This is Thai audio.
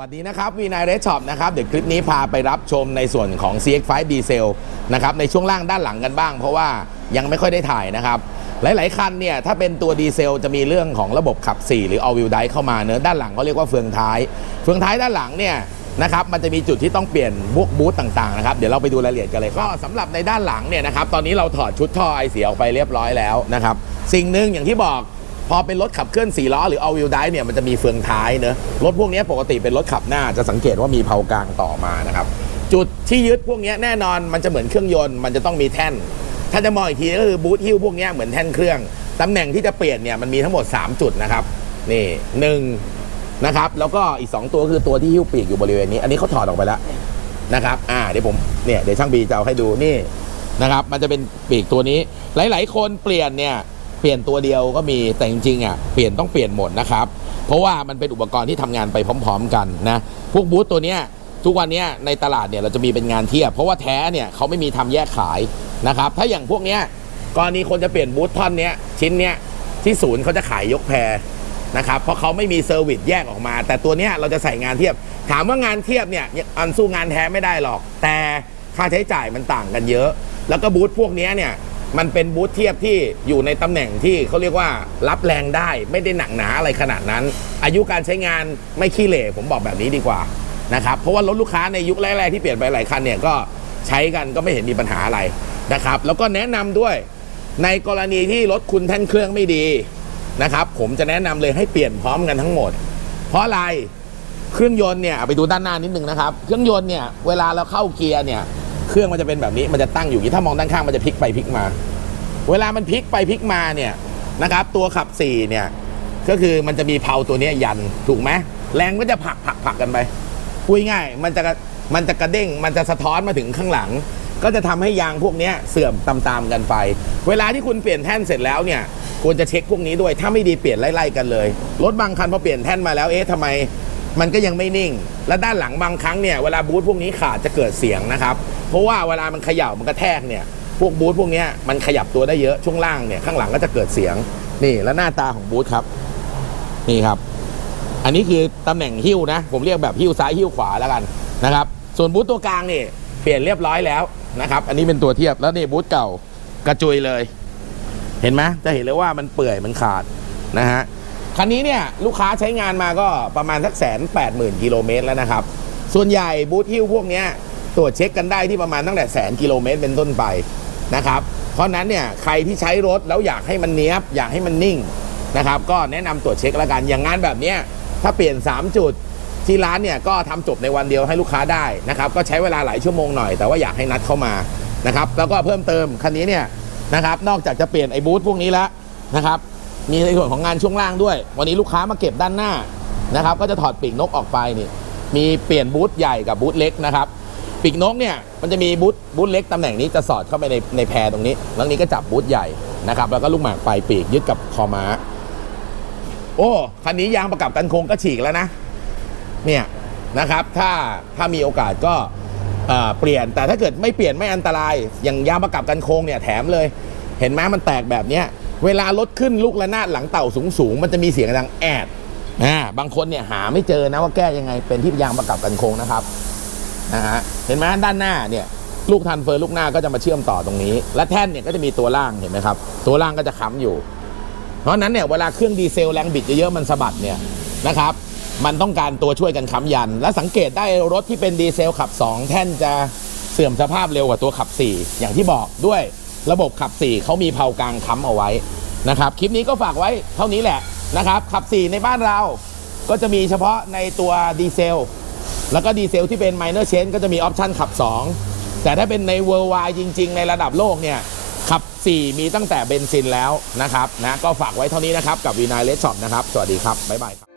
วัสดีนะครับมีนายเรชช็อปนะครับเดี๋ยวคลิปนี้พาไปรับชมในส่วนของ CX5 ดีเซลนะครับในช่วงล่างด้านหลังกันบ้าง เพราะว่ายังไม่ค่อยได้ถ่ายนะครับหลาย ๆ คันเนี่ยถ้าเป็นตัวดีเซลจะมีเรื่องของระบบขับ 4 หรือ all wheel drive เข้ามาเนื้อะด้านหลังเขาเรียกว่าเฟืองท้าย เฟืองท้ายด้านหลังเนี่ยนะครับมันจะมีจุดที่ต้องเปลี่ยนพวกบูธต่าง ๆ นะครับ เดี๋ยวเราไปดูรายละเอียดกันเลยก็สำหรับในด้านหลังเนี่ยนะครับตอนนี้เราถอดชุดท่อไอเสียออกไปเรียบร้อยแล้วนะครับสิ่งหนึ่งอย่างที่บอก พอเป็นรถขับเคลื่อน4ล้อหรือ all wheel drive เนี่ยมันจะมีเฟืองท้ายเนอะรถพวกนี้ปกติเป็นรถขับหน้าจะสังเกตว่ามีเพากลางต่อมานะครับจุดที่ยึดพวกนี้แน่นอนมันจะเหมือนเครื่องยนต์มันจะต้องมีแท่น ถ้าจะมองอีกทีก็คือบูทฮิ้วพวกนี้เหมือนแท่นเครื่องตำแหน่งที่จะเปลี่ยนเนี่ยมันมีทั้งหมด 3 จุดนะครับนี่หนึ่งนะครับแล้วก็อีก 2 ตัวคือตัวที่หิ้วปีกอยู่บริเวณนี้ อันนี้เขาถอดออกไปแล้วนะครับอ่าเดี๋ยวผมเนี่ยเดี๋ยวช่างบีจะเอาให้ดูนี่นะครับมันจะเป็นปีกตัวนี้หลาย ๆ คนเปลี่ยนเนี่ย ปลี่ยนตัวเดียวก็มีแต่จริงๆอะเปลี่ยนต้องเปลี่ยนหมดนะครับเพราะว่ามันเป็นอุปกรณ์ที่ทำงานไปพร้อม ๆ กันนะพวกบูธตัวเนี้ยทุกวันเนี้ยในตลาดเนี่ยเราจะมีเป็นงานเทียบ เพราะว่าแท้เนี่ยเขาไม่มีทำแยกขายนะครับถ้าอย่างพวกเนี้ยกรณีคนจะเปลี่ยนบูธท่อนเนี้ยชิ้นเนี้ยที่ศูนย์เขาจะขายยกแพรนะครับเพราะเขาไม่มีเซอร์วิสแยกออกมา แต่ตัวเนี้ยเราจะใส่งานเทียบ ถามว่างานเทียบเนี่ยอันสู้งานแท้ไม่ได้หรอก แต่ค่าใช้จ่ายมันต่างกันเยอะ แล้วก็บูธพวกเนี้ยเนี่ย มันเป็นบูธเทียบที่อยู่ในตำแหน่งที่เขาเรียกว่ารับแรงได้ไม่ได้หนักหนาอะไรขนาดนั้น อายุการใช้งานไม่ขี้เหร่ผมบอกแบบนี้ดีกว่านะครับเพราะว่ารถลูกค้าในยุคแรกๆที่เปลี่ยนไปหลายคันเนี่ยก็ใช้กันก็ไม่เห็นมีปัญหาอะไรนะครับแล้วก็แนะนำด้วยในกรณีที่รถคุณแท่นเครื่องไม่ดีนะครับผมจะแนะนำเลยให้เปลี่ยนพร้อมกันทั้งหมด เพราะอะไรเครื่องยนต์เนี่ยไปดูด้านหน้านิดนึงนะครับ เครื่องยนต์เนี่ยเวลาเราเข้าเกียร์เนี่ย เครื่องมันจะเป็นแบบนี้มันจะตั้งอยู่อย่างนี้ถ้ามองด้านข้างมันจะพลิกไปพลิกมา เวลามันพลิกไปพลิกมาเนี่ยนะครับ ตัวขับ4เนี่ยก็คือมันจะมีเพาตัวนี้ยันถูกไหมแรงก็จะผลักผลักผลักกันไปพูดง่ายมันจะมันจะกระเด้งมันจะสะท้อนมาถึงข้างหลัง ก็จะทำให้ยางพวกนี้เสื่อมตามๆกันไป เวลาที่คุณเปลี่ยนแท่นเสร็จแล้วเนี่ยควรจะเช็คพวกนี้ด้วย ถ้าไม่ดีเปลี่ยนไล่ๆกันเลย รถบางคันพอเปลี่ยนแท่นมาแล้วเอ๊ะทำไมมันก็ยังไม่นิ่ง และด้านหลังบางครั้งเนี่ยเวลาบูทพวกนี้ขาดจะเกิดเสียงนะครับ เพราะว่าเวลามันเขย่ามันกระแทกเนี่ยพวกบูทพวกนี้มันขยับตัวได้เยอะช่วงล่างเนี่ยข้างหลังก็จะเกิดเสียงนี่แล้วหน้าตาของบูทครับ นี่ครับ อันนี้คือตำแหน่งหิ้วนะ ผมเรียกแบบหิ้วซ้ายหิ้วขวาแล้วกันนะครับ ส่วนบูธตัวกลางนี่เปลี่ยนเรียบร้อยแล้วนะครับ อันนี้เป็นตัวเทียบแล้วนี่บูธเก่ากระจุยเลย เห็นไหมจะเห็นเลยว่ามันเปื่อยมันขาดนะฮะคันนี้เนี่ยลูกค้าใช้งานมาก็ประมาณสักแสนแปดหมื่นกิโลเมตรแล้วนะครับ ส่วนใหญ่บูธฮิ้วพวกนี้ ตรวจเช็คกันได้ที่ประมาณตั้งแต่แสนกิโลเมตรเป็นต้นไปนะครับ เพราะนั้นเนี่ยใครที่ใช้รถแล้วอยากให้มันเนี้ยบอยากให้มันนิ่งนะครับ ก็แนะนำตรวจเช็คล้วกันอย่างงานแบบเนี้ยถ้าเปลี่ยน 3 จุดที่ร้านเนี่ยก็ทำจบในวันเดียวให้ลูกค้าได้นะครับ ก็ใช้เวลาหลายชั่วโมงหน่อยแต่ว่าอยากให้นัดเข้ามานะครับ แล้วก็เพิ่มเติมคันนี้เนี่ยนะครับนอกจากจะเปลี่ยนไอ้บูธพวกนี้แล้วนะครับมีในส่วนของงานช่วงล่างด้วย วันนี้ลูกค้ามาเก็บด้านหน้านะครับ ก็จะถอดปีกนกออกไปนี่มีเปลี่ยนบูธใหญ่กับบูธเล็กนะครับ ปีกนกเนี่ยมันจะมีบูธบูธเล็กตำแหน่งนี้จะสอดเข้าไปในในแพรตรงนี้แล้วนี้ก็จับบูธใหญ่นะครับแล้วก็ลูกหมากปลายปีกยึดกับคอม้า โอ้คันนี้ยางประกับกันโค้งก็ฉีกแล้วนะเนี่ยนะครับถ้าถ้ามีโอกาสก็เปลี่ยนแต่ถ้าเกิดไม่เปลี่ยนไม่อันตราย อย่างยางประกับกันโค้งเนี่ยแถมเลย เห็นไหมมันแตกแบบนี้เวลารถขึ้นลูกระนาดหลังเต่าสูงสูงมันจะมีเสียงดังแอดอ่าบางคนเนี่ยหาไม่เจอนะว่าแก้ยังไงเป็นที่ยางประกับกันโค้งนะครับ นะฮะเห็นไหมด้านหน้าเนี่ยลูกทันเฟอร์ลูกหน้าก็จะมาเชื่อมต่อตรงนี้ และแท่นเนี่ยก็จะมีตัวล่างเห็นไหมครับ ตัวล่างก็จะค้ำอยู่ เพราะนั้นเนี่ยเวลาเครื่องดีเซลแรงบิดเยอะๆมันสะบัดเนี่ยนะครับ มันต้องการตัวช่วยกันค้ำยัน และสังเกตได้รถที่เป็นดีเซลขับ 2 แท่นจะเสื่อมสภาพเร็วกว่าตัวขับ 4 อย่างที่บอกด้วยระบบขับ 4เขามีเพากลางค้ำเอาไว้นะครับคลิปนี้ก็ฝากไว้เท่านี้แหละนะครับขับ 4 ในบ้านเราก็จะมีเฉพาะในตัวดีเซล แล้วก็ดีเซลที่เป็น minor change ก็จะมีออปชันขับ 2 แต่ถ้าเป็นใน worldwide จริง ๆ ในระดับโลกเนี่ยขับ 4 มีตั้งแต่เบนซินแล้วนะครับนะก็ฝากไว้เท่านี้นะครับ กับวีนายเลสช็อปนะครับ สวัสดีครับ บ๊ายบายครับ